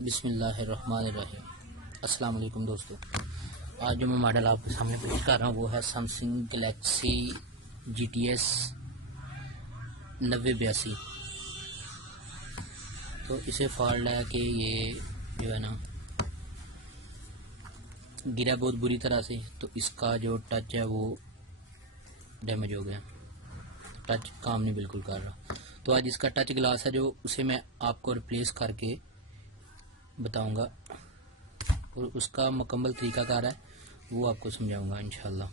बिस्मिल्लाहिर्रहमानिर्रहीम। अस्सलाम वालेकुम दोस्तों। आज जो मैं मॉडल आपके सामने पेश कर रहा हूँ वो है सैमसंग गैलेक्सी GTS 9082। तो इसे फॉल्ट है कि ये जो है ना गिरा बहुत बुरी तरह से, तो इसका जो टच है वो डैमेज हो गया, टच काम नहीं बिल्कुल कर रहा। तो आज इसका टच ग्लास है जो उसे मैं आपको रिप्लेस करके बताऊंगा और उसका मुकम्मल तरीकाकार है वो आपको समझाऊंगा इंशाल्लाह।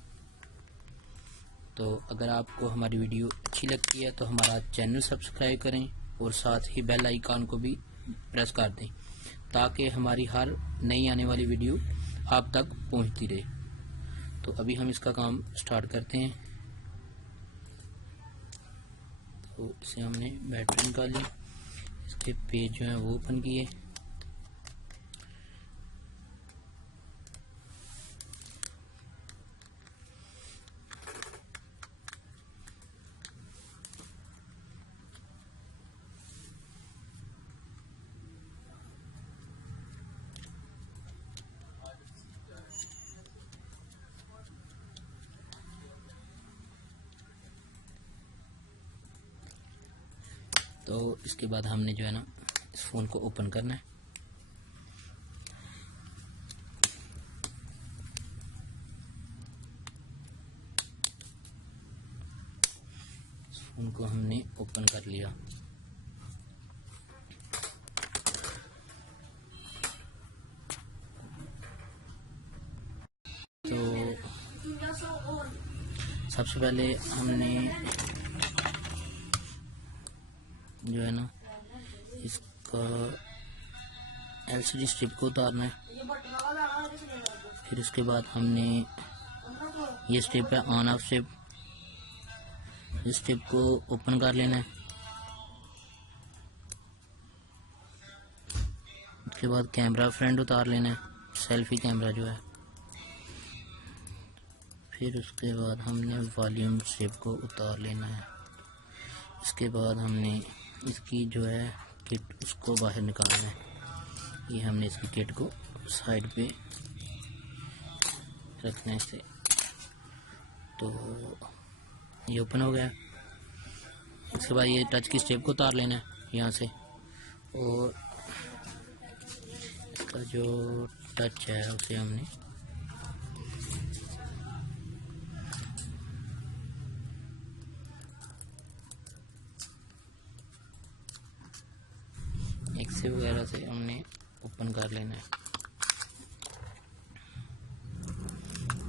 तो अगर आपको हमारी वीडियो अच्छी लगती है तो हमारा चैनल सब्सक्राइब करें और साथ ही बेल आइकन को भी प्रेस कर दें ताकि हमारी हर नई आने वाली वीडियो आप तक पहुंचती रहे। तो अभी हम इसका काम स्टार्ट करते हैं। तो इसे हमने बैटरी निकाली, इसके पेज जो है वो ओपन किए। तो इसके बाद हमने जो है ना इस फ़ोन को ओपन करना है। इस फ़ोन को हमने ओपन कर लिया। तो सबसे पहले हमने जो है ना इसका LCD स्ट्रिप को उतारना है। फिर उसके बाद हमने ये स्ट्रिप है ऑन ऑफ स्ट्रिप, इस स्ट्रिप को ओपन कर लेना है। उसके बाद कैमरा फ्रंट उतार लेना है, सेल्फी कैमरा जो है। फिर उसके बाद हमने वॉल्यूम स्ट्रिप को उतार लेना है। इसके बाद हमने इसकी जो है किट उसको बाहर निकालना है। ये हमने इसकी किट को साइड पे रखने से तो ये ओपन हो गया। इसके बाद ये टच की स्ट्रिप को उतार लेना है यहाँ से, और इसका जो टच है उसे हमने एक्से वगैरह से हमने ओपन कर लेना है।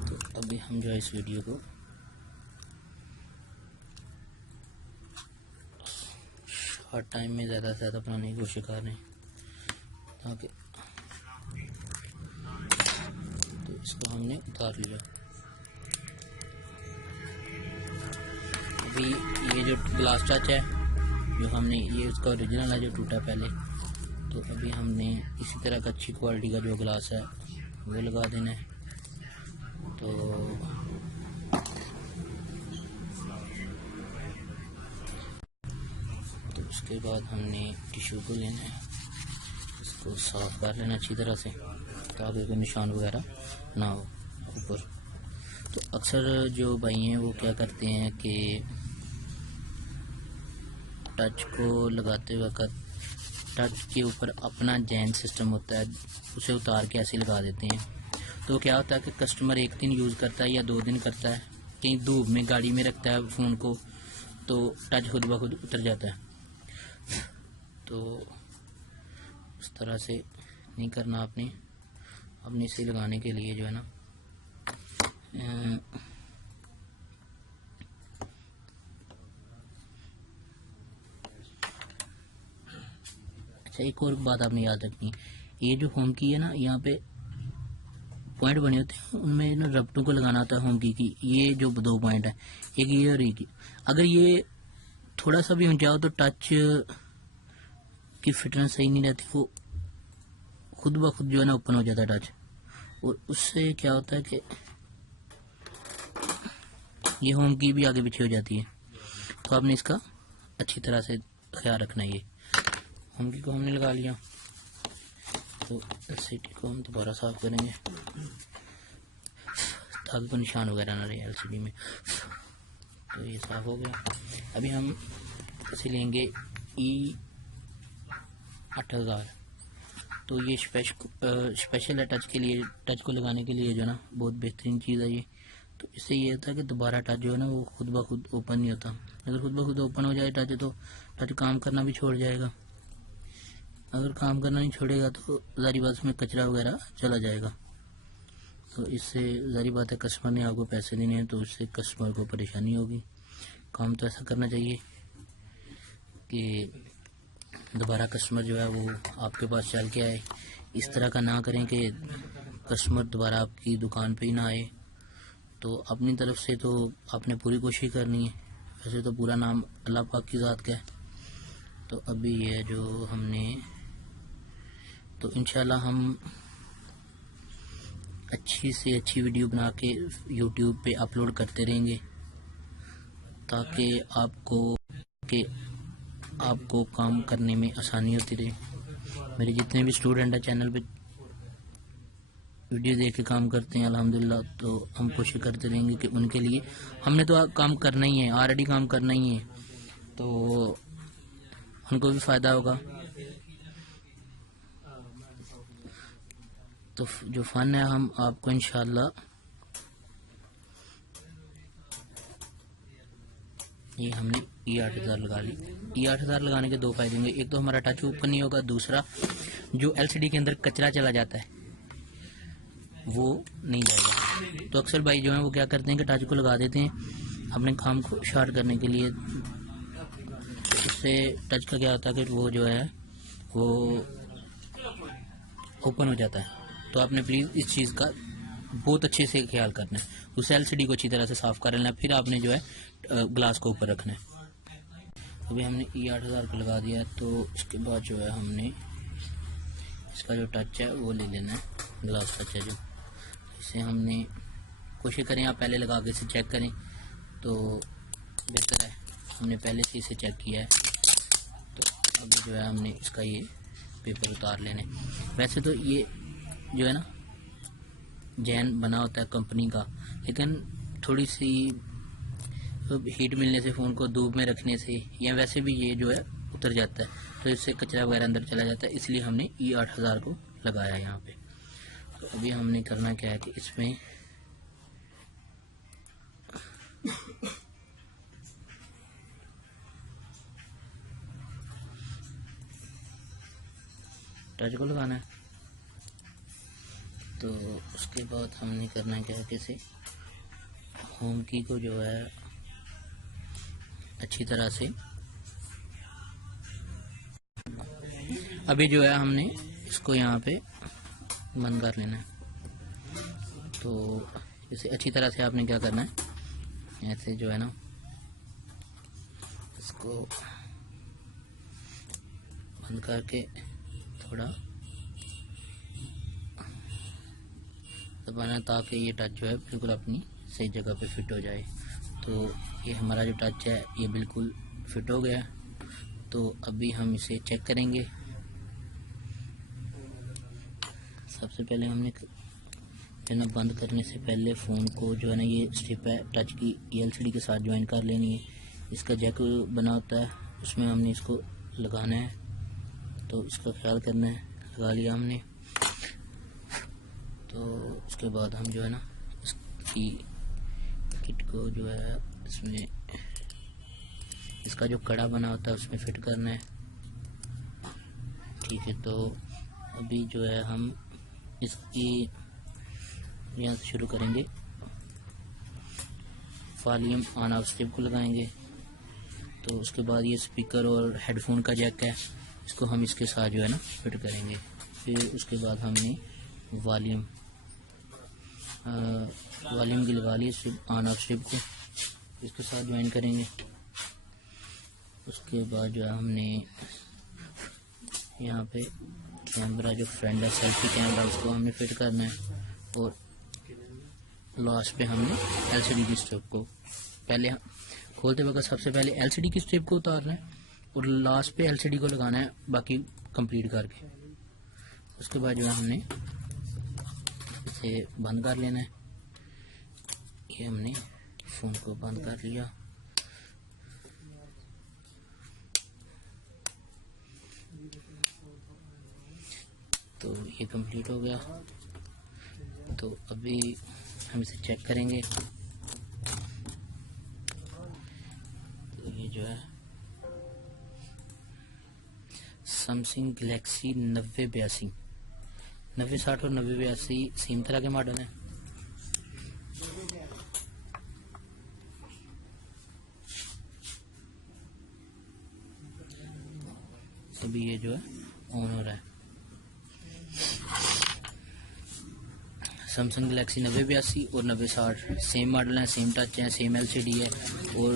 तो अभी हम जो है इस वीडियो को शॉर्ट टाइम में ज़्यादा से ज़्यादा बनाने की कोशिश कर रहे हैं ताकि तो इसको हमने उतार लिया। अभी ये जो ग्लास टच है जो हमने, ये उसका ओरिजिनल है जो टूटा पहले, तो अभी हमने इसी तरह का अच्छी क्वालिटी का जो ग्लास है वो लगा देना है। तो उसके बाद हमने टिश्यू को लेना है, इसको साफ कर लेना अच्छी तरह से ताकि कोई निशान वगैरह ना हो ऊपर। तो अक्सर जो भाई हैं वो क्या करते हैं कि टच को लगाते वक्त टच के ऊपर अपना जैन सिस्टम होता है उसे उतार के ऐसे लगा देते हैं। तो क्या होता है कि कस्टमर एक दिन यूज़ करता है या 2 दिन करता है, कहीं धूप में गाड़ी में रखता है फ़ोन को, तो टच खुद ब खुद उतर जाता है। तो उस तरह से नहीं करना आपने। अपने इसे लगाने के लिए जो है ना एक और बात आपने याद रखनी, ये जो होम की है ना यहाँ पे पॉइंट बने होते हैं, उनमें ना रबटों को लगाना होता है होम की ये जो 2 पॉइंट है, एक ये और एक, अगर ये थोड़ा सा भी ऊंचा हो तो टच की फिटनेस सही नहीं रहती, वो खुद ब खुद जो है ना ओपन हो जाता है टच, और उससे क्या होता है कि ये होम की भी आगे पीछे हो जाती है। तो आपने इसका अच्छी तरह से ख्याल रखना है। ये होम की को हमने लगा लिया। तो एलसीडी को हम दोबारा साफ करेंगे ताकि कोई निशान वगैरह ना रहे एलसीडी में। तो ये साफ हो गया। अभी हम इसे लेंगे E8000। तो ये स्पेशल है टच के लिए, टच को लगाने के लिए जो है ना बहुत बेहतरीन चीज़ है ये। तो इससे ये होता है कि दोबारा टच जो है ना वो खुद ब खुद ओपन नहीं होता। अगर खुद ब खुद ओपन हो जाए टच तो टच काम करना भी छोड़ जाएगा। अगर काम करना नहीं छोड़ेगा तो ज़ाहिर बात उसमें कचरा वगैरह चला जाएगा। तो इससे ज़ाहिर बात है कस्टमर ने आपको पैसे देने हैं तो उससे कस्टमर को परेशानी होगी। काम तो ऐसा करना चाहिए कि दोबारा कस्टमर जो है वो आपके पास चल के आए। इस तरह का ना करें कि कस्टमर दोबारा आपकी दुकान पे ही ना आए। तो अपनी तरफ से तो आपने पूरी कोशिश करनी है। वैसे तो पूरा नाम अल्लाह पाक की ज़ात का है। तो अभी ये जो हमने तो इंशाल्लाह हम अच्छी से अच्छी वीडियो बना के यूट्यूब पे अपलोड करते रहेंगे ताकि आपको काम करने में आसानी होती रहे। मेरे जितने भी स्टूडेंट हैं चैनल पे वीडियो देख के काम करते हैं अल्हम्दुलिल्लाह, तो हम कोशिश करते रहेंगे कि उनके लिए हमने तो काम करना ही है, ऑलरेडी काम करना ही है, तो उनको भी फ़ायदा होगा। तो जो फ़न है हम आपको इंशाल्लाह ये हमने E8000 लगा ली। E8000 लगाने के दो फायदे होंगे, एक तो हमारा टच ओपन नहीं होगा, दूसरा जो एलसीडी के अंदर कचरा चला जाता है वो नहीं जाएगा। तो अक्सर भाई जो है वो क्या करते हैं कि टच को लगा देते हैं अपने काम को शार्ट करने के लिए। इससे टच का क्या होता है कि वो जो है वो ओपन हो जाता है। तो आपने प्लीज़ इस चीज़ का बहुत अच्छे से ख्याल करना है, उस एलसीडी को अच्छी तरह से साफ़ कर लेना है, फिर आपने जो है ग्लास को ऊपर रखना है। अभी हमने E8000 को लगा दिया है, तो इसके बाद जो है हमने इसका जो टच है वो ले लेना है, ग्लास टच है जो, इसे हमने कोशिश करें आप पहले लगा के इसे चेक करें तो बेहतर है। हमने पहले से इसे चेक किया है। तो अभी जो है हमने इसका ये पेपर उतार लेने। वैसे तो ये जो है ना जैन बना होता है कंपनी का, लेकिन थोड़ी सी हीट मिलने से फ़ोन को धूप में रखने से या वैसे भी ये जो है उतर जाता है, तो इससे कचरा वगैरह अंदर चला जाता है, इसलिए हमने E8000 को लगाया यहाँ पे। तो अभी हमने करना क्या है कि इसमें टच को लगाना है। तो उसके बाद हमने करना क्या है कि इसे होम की को जो है अच्छी तरह से अभी जो है हमने इसको यहाँ पे बंद कर लेना है। तो इसे अच्छी तरह से आपने क्या करना है, ऐसे जो है ना इसको बंद करके थोड़ा दबाना ताकि ये टच जो है बिल्कुल अपनी सही जगह पे फिट हो जाए। तो ये हमारा जो टच है ये बिल्कुल फिट हो गया। तो अभी हम इसे चेक करेंगे। सबसे पहले हमने जो ना बंद करने से पहले फ़ोन को जो है ना ये स्ट्रिप है टच की एलसीडी के साथ ज्वाइन कर लेनी है। इसका जैक बना होता है उसमें हमने इसको लगाना है, तो इसका ख्याल करना है। लगा लिया हमने। तो उसके बाद हम जो है ना इसकी किट को जो है इसमें इसका जो कड़ा बना होता है उसमें फिट करना है। ठीक है, तो अभी जो है हम इसकी यहाँ से शुरू करेंगे। वॉल्यूम ऑन ऑफ स्ट्रिप को लगाएंगे। तो उसके बाद ये स्पीकर और हेडफोन का जैक है, इसको हम इसके साथ जो है ना फिट करेंगे। फिर उसके बाद हमने वॉल्यूम की लगा ली स्ट्रिप, ऑन ऑफ स्ट्रिप को इसके साथ ज्वाइन करेंगे। उसके बाद जो है हमने यहाँ पे कैमरा जो फ्रंट है सेल्फी कैमरा उसको हमने फिट करना है। और लास्ट पे हमने एलसीडी की स्ट्रिप को पहले खोलते वक्त सबसे पहले एलसीडी की स्ट्रिप को उतारना है और लास्ट पे एलसीडी को लगाना है बाकी कंप्लीट करके। उसके बाद जो है हमने इसे बंद कर लेना है। ये हमने फ़ोन को बंद कर लिया। तो ये कंप्लीट हो गया। तो अभी हम इसे चेक करेंगे। तो ये जो है सैमसंग गैलेक्सी 9082, 9060 और 9082 सेम तरह के मॉडल हैं। अभी ये जो है ऑन हो रहा है। सैमसंग गैलेक्सी 9082 और 9060 सेम मॉडल हैं, सेम टच है, सेम एलसीडी है। और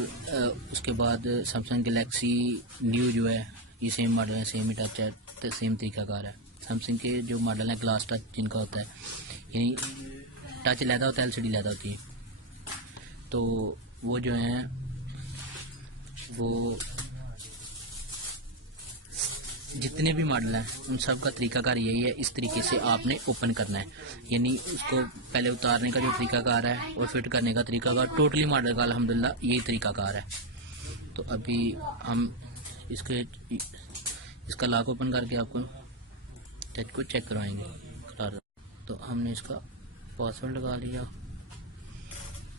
उसके बाद सैमसंग गैलेक्सी न्यू जो है ये सेम मॉडल है, सेम ही टच है, तो सेम तरीकाकार है। सैमसंग के जो मॉडल हैं ग्लास टच जिनका होता है, यानी टच लैदा होता है, एलसीडी लैदा होती है। तो वो जो हैं वो जितने भी मॉडल हैं उन सब का तरीकाकार यही है। इस तरीके से आपने ओपन करना है, यानी उसको पहले उतारने का जो तरीकाकार है और फिट करने का तरीकाकार, टोटली मॉडल का अल्हम्दुलिल्लाह यही तरीकाकार है। तो अभी हम इसका लॉक ओपन करके आपको टच को चेक करवाएंगे। तो हमने इसका पासवर्ड लगा लिया।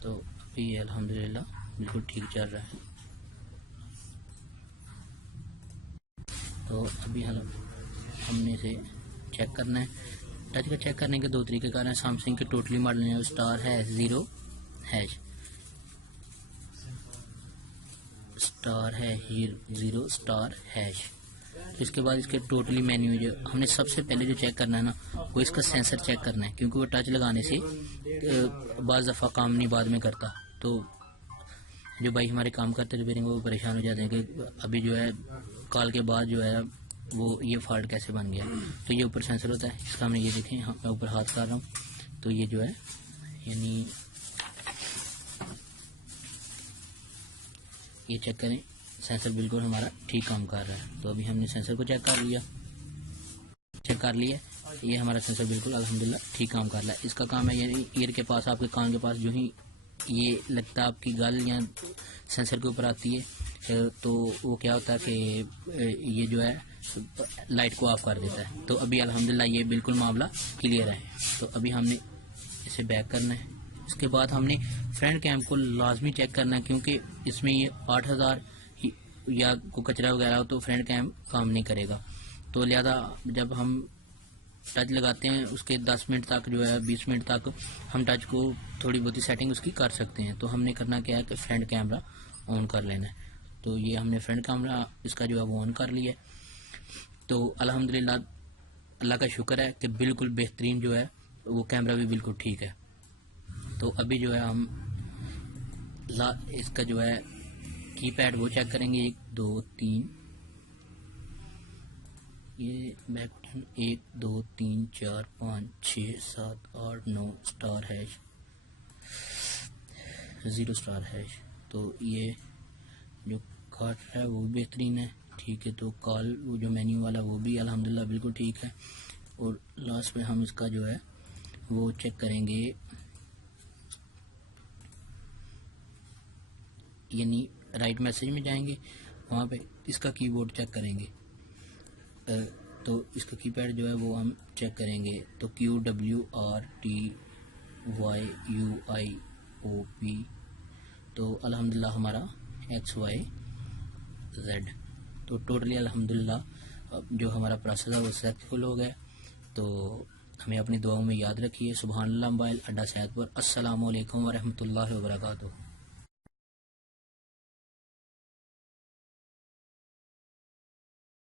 तो अभी ये अल्हम्दुलिल्लाह बिल्कुल ठीक चल रहा है। तो अभी हमने इसे चेक करना है। टच का चेक करने के दो तरीके कार हैं। सैमसंग के टोटली मॉडल हैं स्टार है 0 हैश, स्टार है 0 स्टार हैश। तो इसके बाद इसके टोटली मेन्यू जो हमने सबसे पहले जो चेक करना है ना, वो इसका सेंसर चेक करना है, क्योंकि वो टच लगाने से बाज़ दफ़ा काम नहीं बाद में करता। तो जो भाई हमारे काम करते रिपेयरिंग वो परेशान हो जाते हैं कि अभी जो है कॉल के बाद जो है वो ये फॉल्ट कैसे बन गया। तो ये ऊपर सेंसर होता है, इसका हमने ये देखें, हाँ मैं ऊपर हाथ कर रहा हूँ। तो ये जो है यानी ये चेक करें, सेंसर बिल्कुल हमारा ठीक काम कर रहा है। तो अभी हमने सेंसर को चेक कर लिया, ये हमारा सेंसर बिल्कुल अल्हम्दुलिल्लाह ठीक काम कर रहा है। इसका काम है यानी ईयर के पास, आपके कान के पास जो ही ये लगता है आपकी गल या सेंसर के ऊपर आती है, तो वो क्या होता है कि ये जो है लाइट को ऑफ कर देता है। तो अभी अल्हम्दुलिल्लाह ये बिल्कुल मामला क्लियर है। तो अभी हमने इसे बैक करना है। इसके बाद हमने फ्रंट कैम को लाजमी चेक करना है, क्योंकि इसमें ये 8000 या कोई कचरा वगैरह हो तो फ्रंट कैम काम नहीं करेगा। तो लिहाजा जब हम टच लगाते हैं उसके 10 मिनट तक जो है 20 मिनट तक हम टच को थोड़ी बहुत ही सेटिंग उसकी कर सकते हैं। तो हमने करना क्या है कि फ्रंट कैमरा ऑन कर लेना है। तो ये हमने फ्रंट कैमरा इसका जो है वो ऑन कर लिया। तो अल्हम्दुलिल्लाह अल्लाह का शुक्र है कि बिल्कुल बेहतरीन जो है वो कैमरा भी बिल्कुल ठीक है। तो अभी जो है हम इसका जो है कीपैड वो चेक करेंगे। 1 2 3 ये back button 1 2 3 4 5 6 7 8 9 star hash 0 star hash. तो ये जो कार्ड है वो बेहतरीन है, ठीक है। तो कॉल वो जो मेन्यू वाला वो भी अल्हम्दुलिल्लाह बिल्कुल ठीक है। और लास्ट में हम इसका जो है वो चेक करेंगे, यानी राइट मैसेज में जाएंगे, वहाँ पे इसका कीबोर्ड चेक करेंगे। तो इसका कीपैड जो है वो हम चेक करेंगे। तो QWRTYUIOP। तो अल्हम्दुलिल्लाह हमारा XYZ। तो टोटली अल्हम्दुलिल्लाह जो हमारा प्रोसेस है वो सक्सेसफुल हो गया। तो हमें अपनी दुआओं में याद रखिए। सुभान अल्लाह मोबाइल अड्डा सैदपुर। अस्सलामु अलैकुम व रहमतुल्लाहि व बरकातुहू।